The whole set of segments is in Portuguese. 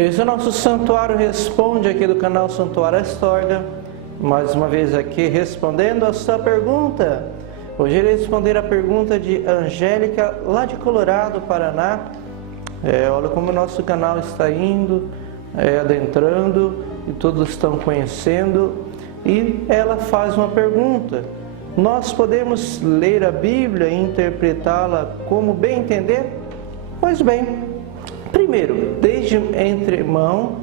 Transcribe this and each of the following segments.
Esse é o nosso Santuário Responde aqui do canal Santuário Astorga. Mais uma vez aqui respondendo a sua pergunta. Hoje irei responder a pergunta de Angélica, lá de Colorado, Paraná. Olha como o nosso canal está indo, adentrando, e todos estão conhecendo. E ela faz uma pergunta: nós podemos ler a Bíblia e interpretá-la como bem entender? Pois bem, primeiro, desde antemão,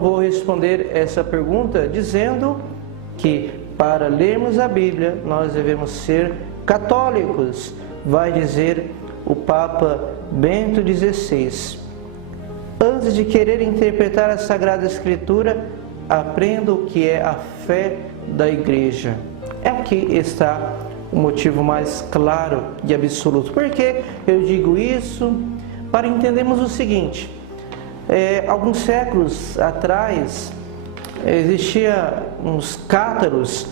vou responder essa pergunta dizendo que para lermos a Bíblia nós devemos ser católicos, vai dizer o Papa Bento XVI. Antes de querer interpretar a Sagrada Escritura, aprenda o que é a fé da Igreja. Aqui está o motivo mais claro e absoluto. Por que eu digo isso? Para entendermos o seguinte: alguns séculos atrás existia uns cátaros.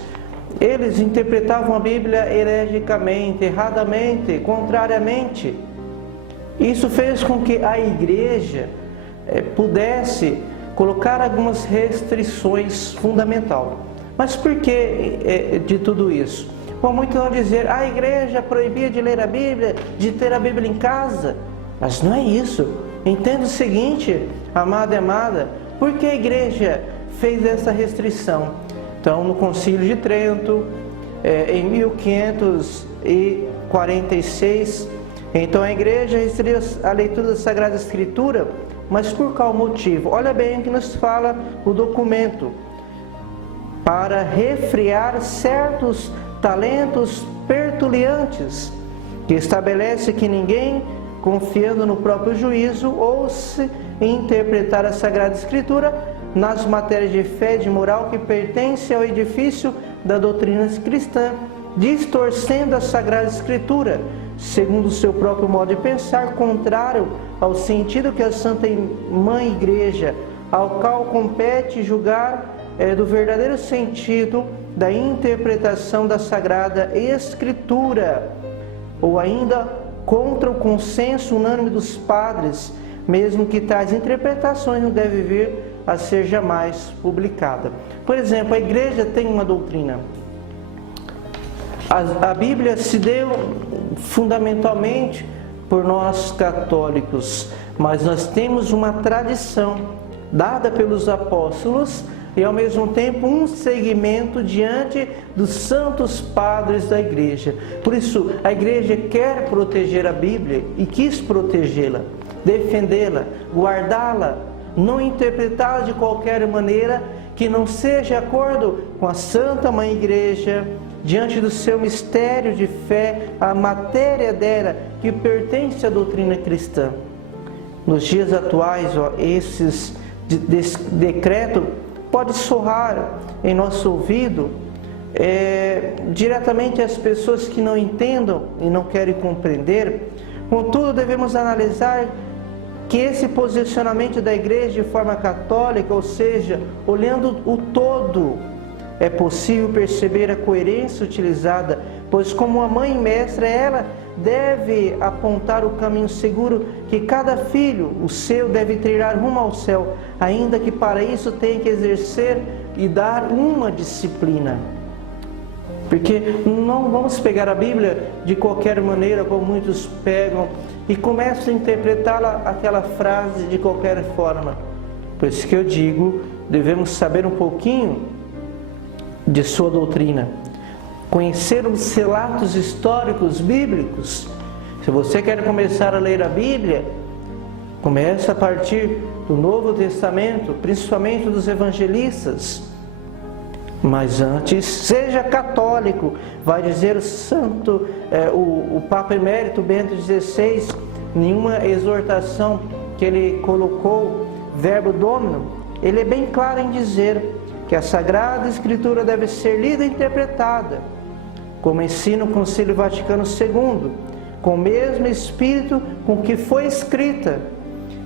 Eles interpretavam a Bíblia heregicamente, erradamente, contrariamente. Isso fez com que a Igreja pudesse colocar algumas restrições fundamentais. Mas por que de tudo isso? Bom, muitos vão dizer: a Igreja proibia de ler a Bíblia, de ter a Bíblia em casa. Mas não é isso. Entenda o seguinte, amado e amada, por que a Igreja fez essa restrição? Então, no Concílio de Trento, em 1546, então a Igreja restringiu a leitura da Sagrada Escritura, mas por qual motivo? Olha bem o que nos fala o documento: para refrear certos talentos pertuliantes, que estabelece que ninguém, confiando no próprio juízo, ouse interpretar a Sagrada Escritura nas matérias de fé e de moral que pertencem ao edifício da doutrina cristã, distorcendo a Sagrada Escritura, segundo o seu próprio modo de pensar, contrário ao sentido que a Santa Mãe Igreja, ao qual compete julgar do verdadeiro sentido da interpretação da Sagrada Escritura, ou ainda contra o consenso unânime dos padres, mesmo que tais interpretações não devem vir a ser jamais publicada. Por exemplo, a Igreja tem uma doutrina. A Bíblia se deu fundamentalmente por nós católicos, mas nós temos uma tradição dada pelos apóstolos e ao mesmo tempo um seguimento diante dos santos padres da Igreja. Por isso, a Igreja quer proteger a Bíblia e quis protegê-la, defendê-la, guardá-la, não interpretá-la de qualquer maneira que não seja de acordo com a Santa Mãe Igreja, diante do seu mistério de fé, a matéria dela que pertence à doutrina cristã. Nos dias atuais, esses decretos pode soar em nosso ouvido diretamente às pessoas que não entendam e não querem compreender. Contudo, devemos analisar que esse posicionamento da Igreja de forma católica, ou seja, olhando o todo, é possível perceber a coerência utilizada, pois como uma mãe mestra, ela deve apontar o caminho seguro que cada filho, o seu, deve trilhar rumo ao céu, ainda que para isso tenha que exercer e dar uma disciplina. Porque não vamos pegar a Bíblia de qualquer maneira, como muitos pegam, e começam a interpretá-la, aquela frase, de qualquer forma. Por isso que eu digo, devemos saber um pouquinho de sua doutrina, conhecer os relatos históricos bíblicos. Se você quer começar a ler a Bíblia, comece a partir do Novo Testamento, principalmente dos evangelistas. Mas antes, seja católico, vai dizer o Papa Emérito Bento XVI, nenhuma exortação que ele colocou, Verbo Domino, ele é bem claro em dizer que a Sagrada Escritura deve ser lida e interpretada, como ensina o Concílio Vaticano II, com o mesmo espírito com que foi escrita.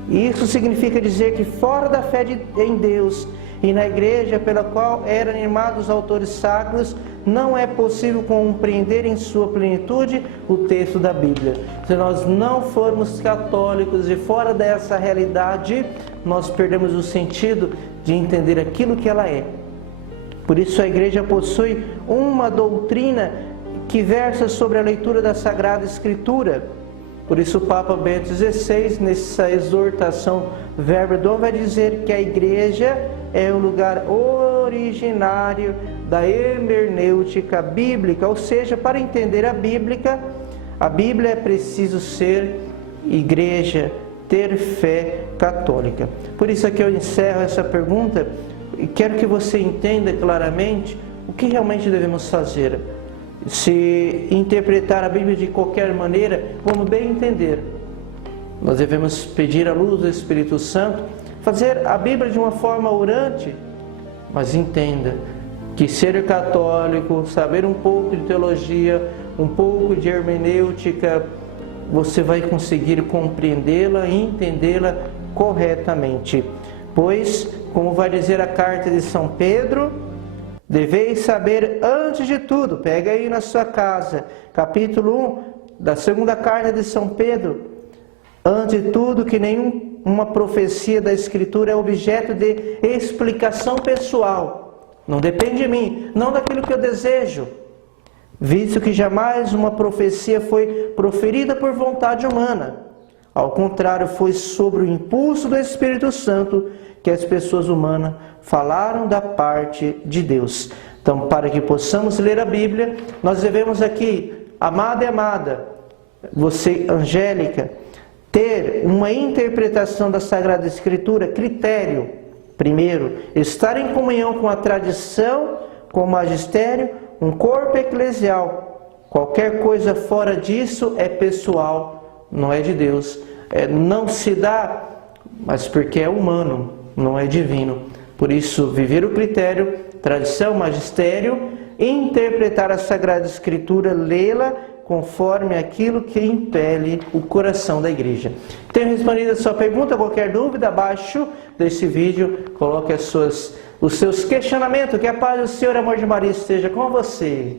Isso significa dizer que fora da fé em Deus e na Igreja pela qual eram animados os autores sacros, não é possível compreender em sua plenitude o texto da Bíblia. Se nós não formos católicos e fora dessa realidade, nós perdemos o sentido de entender aquilo que ela é. Por isso a Igreja possui uma doutrina que versa sobre a leitura da Sagrada Escritura. Por isso o Papa Bento XVI, nessa exortação Verbum, vai dizer que a Igreja é o lugar originário da hermenêutica bíblica, ou seja, para entender a Bíblia é preciso ser igreja, ter fé católica. Por isso aqui eu encerro essa pergunta e quero que você entenda claramente o que realmente devemos fazer. Se interpretar a Bíblia de qualquer maneira, vamos bem entender. Nós devemos pedir a luz do Espírito Santo, fazer a Bíblia de uma forma orante, mas entenda que ser católico, saber um pouco de teologia, um pouco de hermenêutica, você vai conseguir compreendê-la e entendê-la corretamente. Pois, como vai dizer a carta de São Pedro, deveis saber antes de tudo, pega aí na sua casa, capítulo 1 da segunda carta de São Pedro, antes de tudo que nenhuma profecia da Escritura é objeto de explicação pessoal, não depende de mim, não daquilo que eu desejo, visto que jamais uma profecia foi proferida por vontade humana, ao contrário, foi sobre o impulso do Espírito Santo que as pessoas humanas falaram da parte de Deus. Então, para que possamos ler a Bíblia, nós devemos aqui, amada e amada, você, Angélica, ter uma interpretação da Sagrada Escritura, critério, primeiro, estar em comunhão com a tradição, com o magistério, um corpo eclesial. Qualquer coisa fora disso é pessoal, não é de Deus. Não se dá, mas porque é humano, não é divino. Por isso, viver o critério, tradição, magistério, interpretar a Sagrada Escritura, lê-la conforme aquilo que impele o coração da igreja. Tenho respondido a sua pergunta, qualquer dúvida, abaixo desse vídeo, coloque os seus questionamentos. Que a paz do Senhor, amor de Maria, esteja com você.